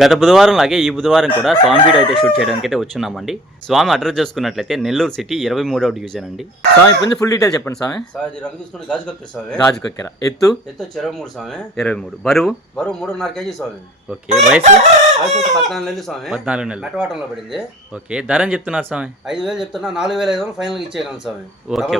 గత బుధవారం లాగే ఈ బుధవారం కూడా స్వామి వీడియో అయితే షూట్ చేయడానికి అయితే వచ్చున్నామండి. స్వామి అడ్రస్ చూసుకున్నట్లయితే నెల్లూరు సిటీ 23వ డివిజన్ అండి. స్వామి కొంచెం ఫుల్ డీటెయిల్ చెప్పండి స్వామి. గాజు కక్కెర ఎత్తు 23 స్వామి. 23 బరువు 3.5 కేజీ స్వామి. ఓకే వయసు 14 నెలలు స్వామి. 14 నెలలు మెటవాటంలో పడింది. ఓకే ధర అని చెప్తున్నారు స్వామి. 5,000 చెప్తున్నా, 4,500 ఫైనల్ ఇచ్చేయగలను స్వామి. ఓకే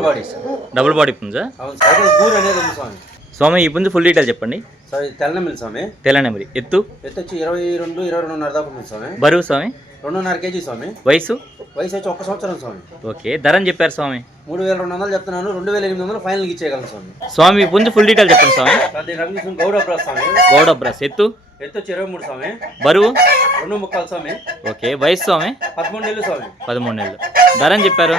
డబుల్ బాడీ పుంజా. అవును సైకిల్ గూర్ అనేది ఉంది స్వామి. స్వామి ఈ పుంజు ఫుల్ డీటెయిల్ చెప్పండి. స్వామి తెల్లనెమిలి స్వామి. తెల్లనెమిలి ఎత్తు వచ్చి 22-22.5 దాకా ఉంది స్వామి. బరువు స్వామి 2.5 కేజీ స్వామి. వయసు వచ్చి 1 సంవత్సరం స్వామి. ఓకే ధర అని చెప్పారు స్వామి. 3,200 చెప్తున్నాను, 2,800 ఫైనల్ ఇచ్చేయగలను స్వామి. స్వామి ఈ పుంజు ఫుల్ డీటెయిల్ చెప్పండి స్వామి. రంగు గౌడ బ్రాస్ స్వామి. గౌడ బ్రాస్ ఎత్తు 23 స్వామి. బరువు 2.25 స్వామి. ఓకే వయసు స్వామి 13 నెలలు స్వామి. 13 నెలలు ధర అని చెప్పారు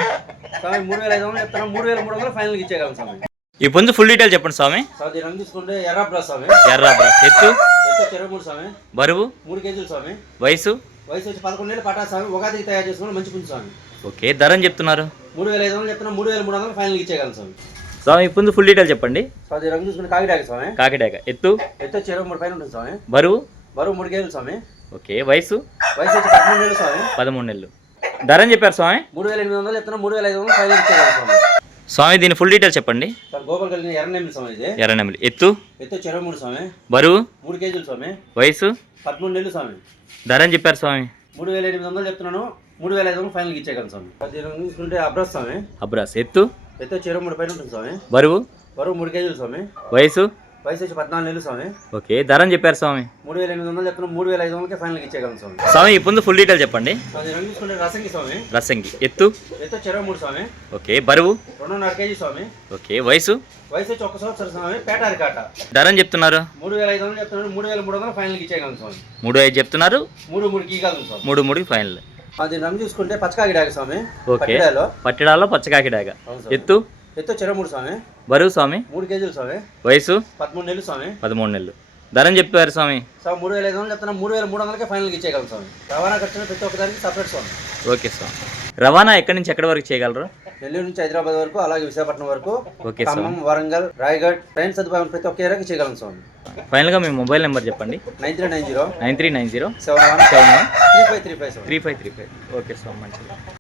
స్వామి. 3,500 చెప్తున్నాను, 3,300 ఫైనల్ ఇచ్చేయగలను స్వామి. ఈ పుంజు ఫుల్ డీటెయిల్ చెప్పండి స్వామి. స్వామి రంగు తీసుకుంటే ఎర్ర బ్రాస్ స్వామి. ఎర్ర బ్రాస్ ఎత్తు 23 స్వామి. బరువు 3 కేజీలు స్వామి. వయసు వచ్చి 11 నెలలు పట్టా స్వామి. ఉగాదికి తయారు చేసుకుని మంచి పుంజు స్వామి. ఓకే ధర అని చెప్తున్నారు. 3,500 చెప్తున్నా, 3,300 ఫైనల్ ఇచ్చేయగలను స్వామి. స్వామి ఈ పుంజు ఫుల్ డీటెయిల్ చెప్పండి. స్వామి రంగు తీసుకుంటే కాకిడాక స్వామి. కాకిడాక ఎత్తు 23 పైన ఉంటుంది స్వామి. బరువు 3 కేజీలు స్వామి. ఓకే వయసు వచ్చి 13 నెలలు స్వామి. 13 నెలలు ధర అని చెప్పారు స్వామి. 3,800 చెప్తున్నా, 3,500 ఫైనల్ ఇచ్చేయగలను స్వామి. స్వామి దీని ఫుల్ డీటెయిల్ చెప్పండి. గోపాల్ కలిగిన ఎర్రనెమిలి స్వామి. ఇది ఎర్రనెమిలి ఎత్తు 23 స్వామి. బరువు 3 కేజీలు స్వామి. వయసు 13 నెలలు స్వామి. ధర అని చెప్పారు స్వామి. 3,800 చెప్తున్నాను, 3,500 ఫైనల్ ఇచ్చేయగలను స్వామి. తీసుకుంటే అబ్రాస్ స్వామి. అబ్రాస్ ఎత్తు 23 పైన ఉంటుంది స్వామి. బరువు 3 కేజీలు స్వామి. వయసు వచ్చి 14 నెలలు స్వామి. ఓకే ధర అని చెప్పారు స్వామి. 3,800 చెప్తున్నా, 3,500 ఫైనల్ ఇచ్చేయగలను స్వామి. స్వామి ఈ పుంజు ఫుల్ డీటెయిల్ చెప్పండి. అది రంగు తీసుకుంటే రసంగి స్వామి. రసంగి ఎత్తు 23 స్వామి. ఓకే బరువు 2.5 కేజీ స్వామి. ఓకే వయసు వచ్చి 1 సంవత్సరం స్వామి. పేటారి కాట. ధర అని చెప్తున్నారు. 3,500 చెప్తున్నాను, 3,300 ఫైనల్ ఇచ్చేయగలను స్వామి. 3,500 చెప్తున్నారు, 3 గీయగలను స్వామి. 3 ఫైనల్. అది రంగు చూసుకుంటే పచ్చకాకిడాక స్వామి. ఓకే పట్టిడాలో పచ్చకాకిడాక ఎత్తు 23 స్వామి. బరువు స్వామి 3 కేజీలు స్వామి. వయసు 13 నెలలు స్వామి. 13 నెలలు ధర అని చెప్పారు స్వామి. 3,500 చెప్తున్నా, 3,300 ఫైనల్ ఇచ్చేయగలను స్వామి. రవాణా ఖర్చులు ప్రతి ఒక్కదానికి సపరేట్ స్వామి. ఓకే స్వామి రవాణా ఎక్కడి నుంచి ఎక్కడి వరకు చేయగలరు? నెల్లూరు నుంచి హైదరాబాద్ వరకు, అలాగే విశాఖపట్నం వరకు, ఓకే ఖమ్మం, వరంగల్, రాయగఢ్ ట్రైన్ సదుపాయం ప్రతి ఒక్క ఏరియాకి చేయగలను స్వామి. ఫైనల్గా మీ మొబైల్ నెంబర్ చెప్పండి. 9390 9390 71 71 3535 3535. ఓకే స్వామి మంచిది.